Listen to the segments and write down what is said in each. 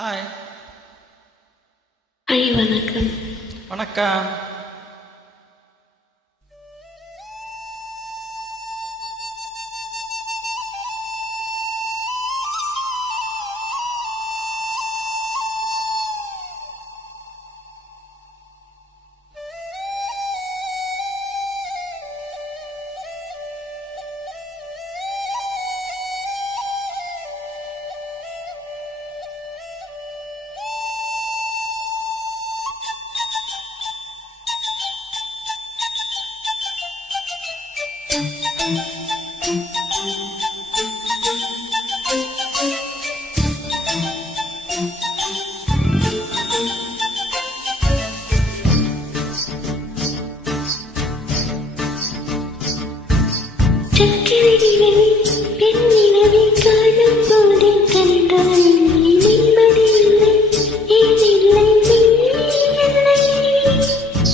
Hi. Hi, வணக்கம். வணக்கம்.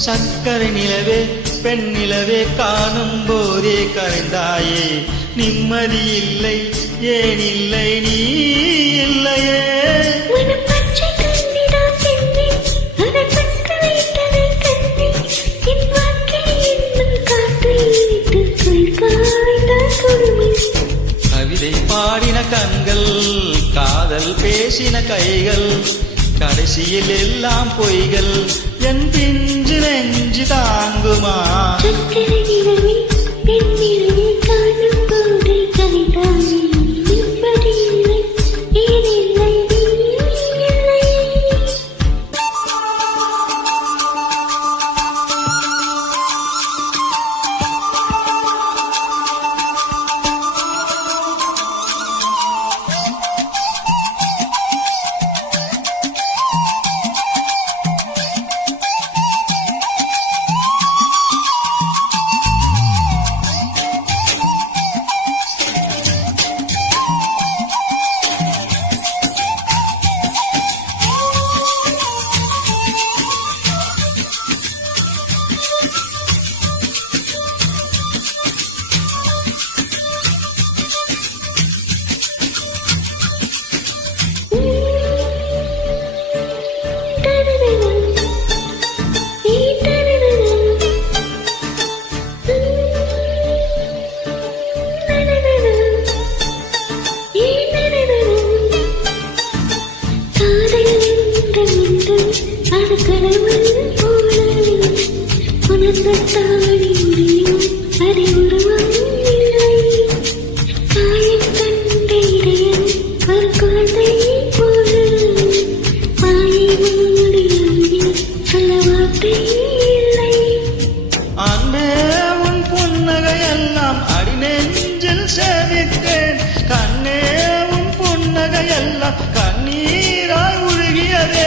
சக்கரை நிலவே பெண் நிலவே காணும் போதே கரைந்தாயே, நிம்மதி இல்லை ஏன் இல்லை நீ இல்லையே. கவிதை பாடின கண்கள், காதல் பேசின கைகள், கடைசியில் எல்லாம் பொய்கள். என் பிஞ்சு நெஞ்சு தாங்குமா? அன்பே உன் புன்னகையெல்லாம் அடிநெஞ்சில் சேமித்தேன், கண்ணே உன் புன்னகையெல்லாம் கண்ணீராய் உருகியதே.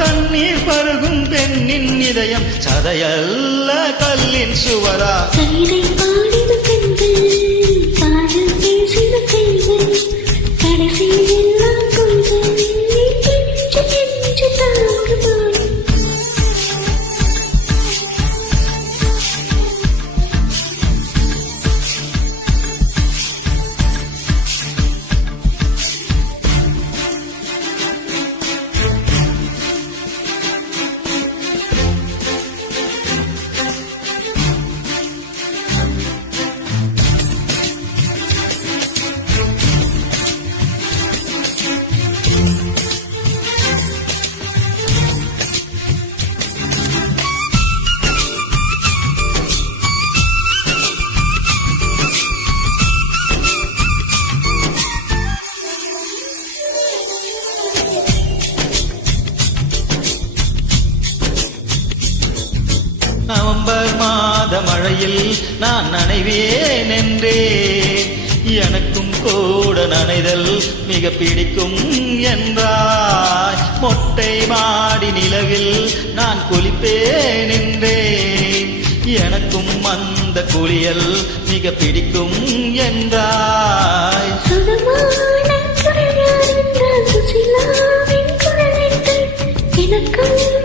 கண்ணீர் பருகும் பெண்ணின் இதயம் சதையல்ல கல்லின் சுவரா. நவம்பர் மாத மழையில் நான் நனைவேன் என்றேன், எனக்கும் கூட நனைதல் மிக பிடிக்கும் என்றாய். மொட்டை மாடி நிலவில் நான் குளிப்பேன் என்றேன், எனக்கும் அந்த குளியல் மிக பிடிக்கும் என்றாய். எனக்கும்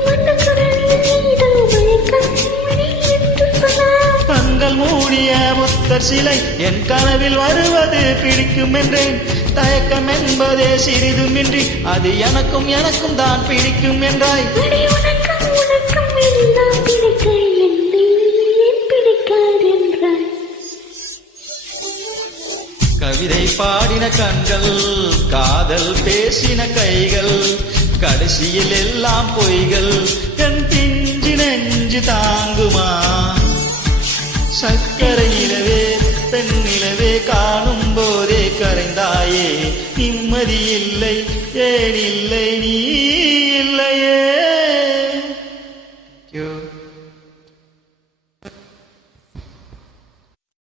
புத்தர் சிலை என் கனவில் வருவது பிடிக்கும் என்றேன். தயக்கம் என்பதே சிறிதுமின்றி அது எனக்கும் எனக்கும் தான் பிடிக்கும் என்றாய். கவிதை பாடின கண்கள், காதல் பேசின கைகள், கடைசியில் எல்லாம் பொய்கள். என் பிஞ்சு நெஞ்சு தாங்குமா? சக்கரை நிலவே பெண் நிலவே காணும் போதே கரைந்தாயே. நிம்மதி இல்லை ஏன் இல்லை நீ